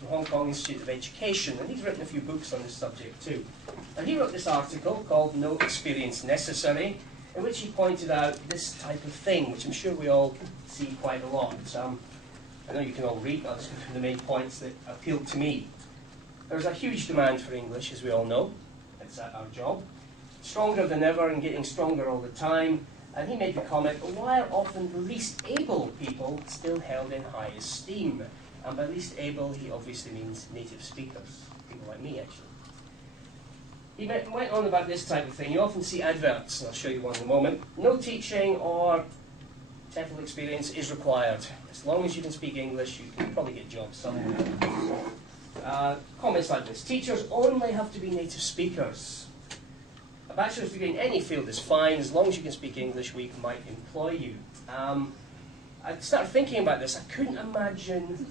from Hong Kong Institute of Education, and he's written a few books on this subject too. And he wrote this article called No Experience Necessary, in which he pointed out this type of thing, which I'm sure we all see quite a lot. I know you can all read, I'll just go through the main points that appealed to me. There's a huge demand for English, as we all know. It's our job. Stronger than ever and getting stronger all the time. And he made the comment, why are often the least able people still held in high esteem? And by least able, he obviously means native speakers, people like me, actually. He went on about this type of thing. You often see adverts, and I'll show you one in a moment. No teaching or TEFL experience is required. As long as you can speak English, you can probably get jobs somewhere. Comments like this. Teachers only have to be native speakers. A bachelor's degree in any field is fine. As long as you can speak English, we might employ you. I started thinking about this. I couldn't imagine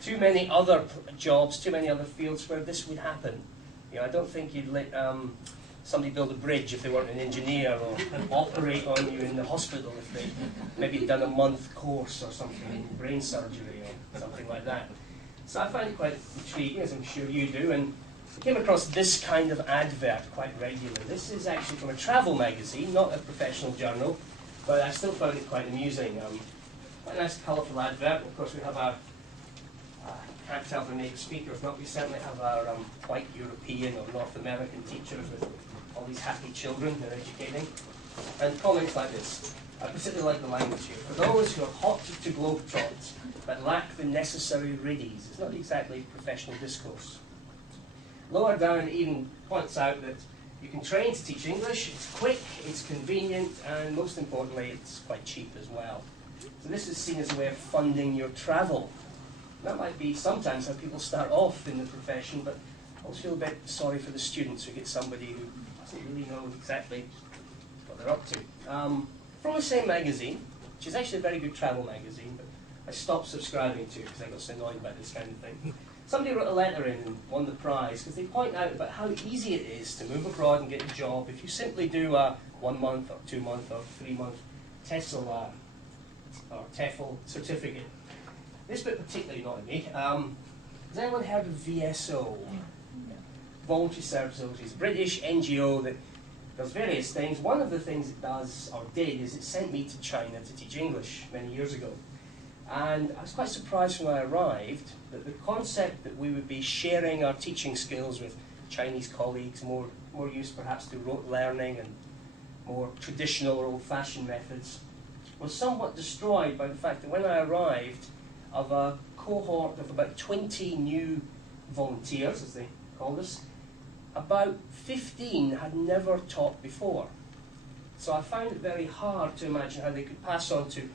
too many other jobs, too many other fields where this would happen. You know, I don't think you'd let somebody build a bridge if they weren't an engineer, or operate on you in the hospital if they maybe done a month course or something in brain surgery or something like that. So I find it quite intriguing, as I'm sure you do, and I came across this kind of advert quite regularly. This is actually from a travel magazine, not a professional journal, but I still found it quite amusing. Quite a nice, colourful advert. Of course, we have our, can't tell if they're native speakers, not. We certainly have our white European or North American teachers with all these happy children they're educating. And comments like this. I particularly like the language here. For those who are hot to globetrot, but lack the necessary readies. It's not exactly professional discourse. Lower down, it even points out that you can train to teach English. It's quick, it's convenient, and most importantly, it's quite cheap as well. So this is seen as a way of funding your travel. That might be sometimes how people start off in the profession, but I always feel a bit sorry for the students who get somebody who doesn't really know exactly what they're up to. From the same magazine, which is actually a very good travel magazine, but I stopped subscribing to it because I got so annoyed by this kind of thing. Somebody wrote a letter in and won the prize because they point out about how easy it is to move abroad and get a job if you simply do a 1 month or 2 month or 3 month TESOL or TEFL certificate. This bit particularly annoyed me. Has anyone heard of VSO? Voluntary Service Overseas, a British NGO that does various things. One of the things it does, or did, is it sent me to China to teach English many years ago. And I was quite surprised when I arrived that the concept that we would be sharing our teaching skills with Chinese colleagues, more used perhaps to rote learning and more traditional or old-fashioned methods, was somewhat destroyed by the fact that when I arrived, of a cohort of about 20 new volunteers, as they called us, about 15 had never taught before. So I found it very hard to imagine how they could pass on to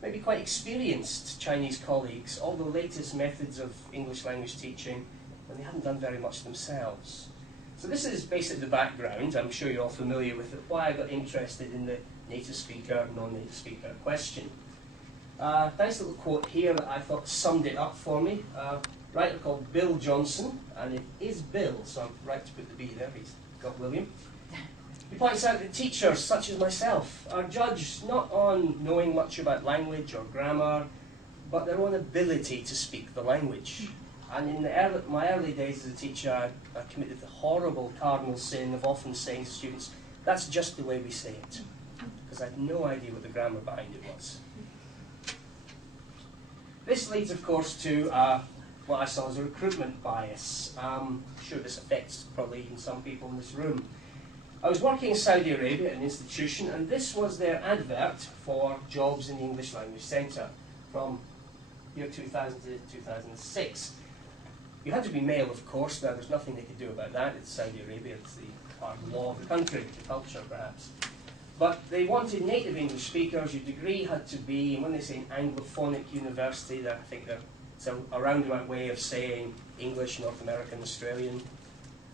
maybe quite experienced Chinese colleagues all the latest methods of English language teaching when they hadn't done very much themselves. So this is basically the background. I'm sure you're all familiar with it, why I got interested in the native speaker, non-native speaker question. Nice little quote here that I thought summed it up for me. A writer called Bill Johnson, and it is Bill, so I'm right to put the B there, he's got William. He points out that teachers, such as myself, are judged not on knowing much about language or grammar, but their own ability to speak the language. And in my early days as a teacher, I committed the horrible cardinal sin of often saying to students, that's just the way we say it, because I had no idea what the grammar behind it was. This leads, of course, to what I saw as a recruitment bias. I'm sure this affects probably even some people in this room. I was working in Saudi Arabia at an institution, and this was their advert for jobs in the English Language Centre from year 2000 to 2006. You had to be male, of course. Now, there's nothing they could do about that. It's Saudi Arabia. It's the part of the law of the country, the culture, perhaps. But they wanted native English speakers. Your degree had to be, and when they say an Anglophonic university, I think it's a roundabout way of saying English, North American, Australian.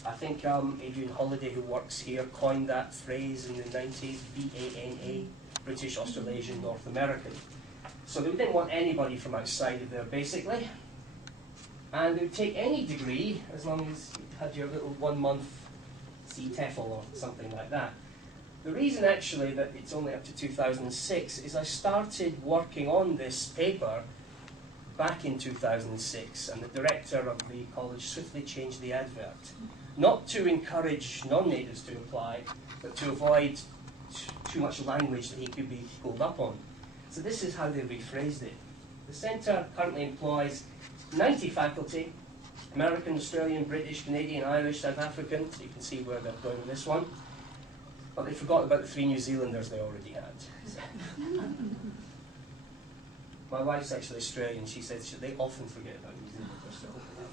I think Adrian Holliday, who works here, coined that phrase in the 90s, BANA, British, Australasian, North American. So they didn't want anybody from outside of there, basically. And they would take any degree, as long as you had your little 1 month TEFL or something like that. The reason, actually, that it's only up to 2006 is I started working on this paper back in 2006, and the director of the college swiftly changed the advert, not to encourage non-natives to apply, but to avoid too much language that he could be pulled up on. So this is how they rephrased it. The centre currently employs 90 faculty, American, Australian, British, Canadian, Irish, South African, so you can see where they're going with this one. But they forgot about the 3 New Zealanders they already had. My wife's actually Australian. She says they often forget about New Zealanders, so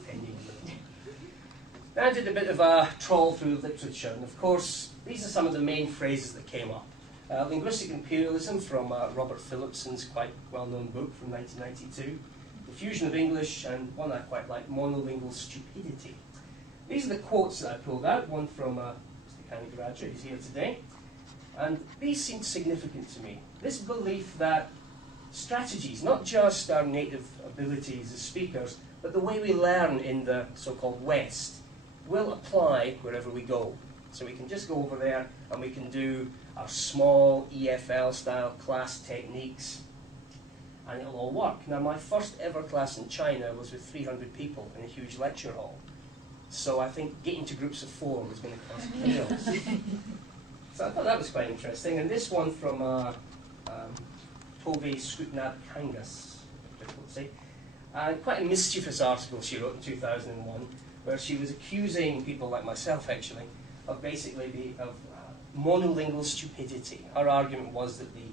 pending. Then I did a bit of a trawl through literature, and of course, these are some of the main phrases that came up. Linguistic Imperialism from Robert Phillipson's quite well-known book from 1992. The Fusion of English, and one I quite like, Monolingual Stupidity. These are the quotes that I pulled out, one from Mr. Canning graduate who's here today. And these seem significant to me. This belief that strategies, not just our native abilities as speakers, but the way we learn in the so-called West, will apply wherever we go. So we can just go over there and we can do our small EFL-style class techniques, and it'll all work. Now, my first ever class in China was with 300 people in a huge lecture hall. So I think getting to groups of 4 was going to cause chaos. So I thought that was quite interesting. And this one from Tove Skutnab Kangas, difficult to say. Quite a mischievous article she wrote in 2001, where she was accusing people like myself, actually, of basically monolingual stupidity. Her argument was that the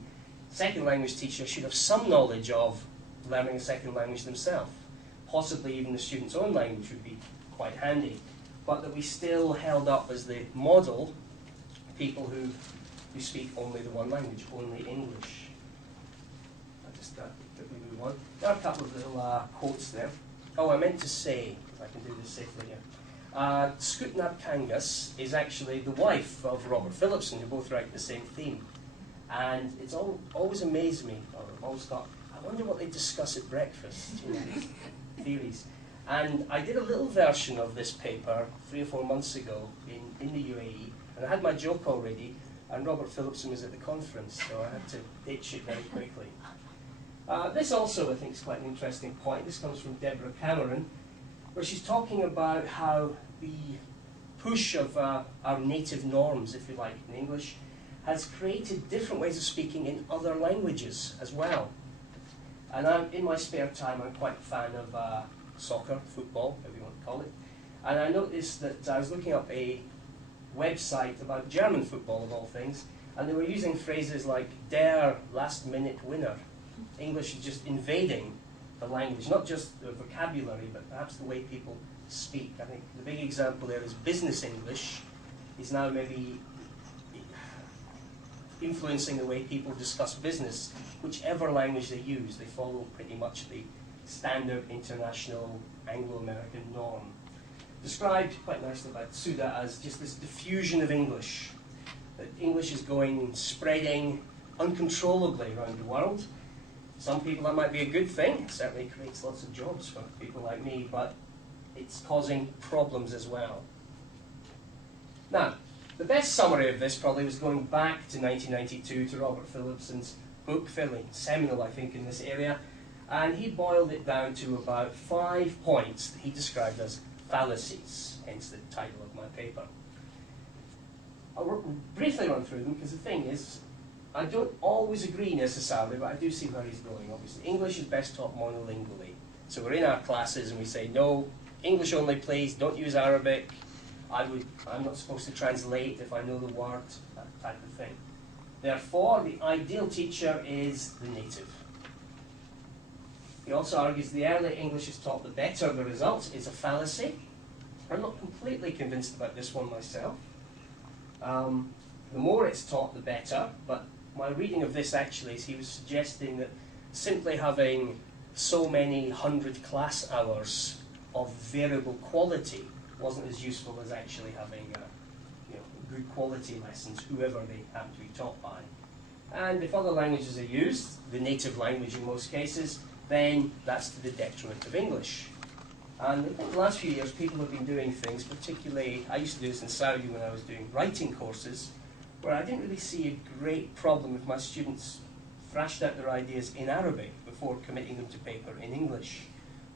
second language teacher should have some knowledge of learning a second language themselves. Possibly even the student's own language would be quite handy. But that we still held up as the model people who speak only the one language, only English. I'll just quickly move on. There are a couple of little quotes there. Oh, I meant to say, if I can do this safely here. Skutnab Kangas is actually the wife of Robert Phillipson, who both write the same theme. And it's always amazed me, or I've always thought, I wonder what they discuss at breakfast, you know, these theories. And I did a little version of this paper 3 or 4 months ago in the UAE, and I had my joke already, and Robert Phillipson was at the conference, so I had to ditch it very quickly. This also, I think, is quite an interesting point. This comes from Deborah Cameron, where she's talking about how the push of our native norms, if you like, in English, has created different ways of speaking in other languages as well. And in my spare time, I'm quite a fan of soccer, football, whatever you want to call it. And I noticed that I was looking up a website about German football, of all things, and they were using phrases like der last-minute winner. English is just invading the language, not just the vocabulary, but perhaps the way people speak. I think the big example there is business English is now maybe influencing the way people discuss business, whichever language they use. They follow pretty much the standard international Anglo-American norm. Described quite nicely by Tsuda as just this diffusion of English. That English is spreading uncontrollably around the world. Some people that might be a good thing. It certainly creates lots of jobs for people like me, but it's causing problems as well. Now, the best summary of this probably was going back to 1992 to Robert Phillipson's book, fairly seminal, I think, in this area, and he boiled it down to about 5 points that he described as fallacies, hence the title of my paper. I'll briefly run through them, because the thing is, I don't always agree necessarily, but I do see where he's going, obviously. English is best taught monolingually. So we're in our classes and we say, no, English only please, don't use Arabic. I'm not supposed to translate if I know the word, that type of thing. Therefore, the ideal teacher is the native. He also argues the earlier English is taught, the better the results, is a fallacy. I'm not completely convinced about this one myself. The more it's taught, the better, but my reading of this actually is he was suggesting that simply having so many 100 class hours of variable quality wasn't as useful as actually having good quality lessons, whoever they happen to be taught by. And if other languages are used, the native language in most cases, then that's to the detriment of English. And in the last few years, people have been doing things, particularly, I used to do this in Saudi when I was doing writing courses, where I didn't really see a great problem if my students thrashed out their ideas in Arabic before committing them to paper in English.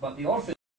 but the ortho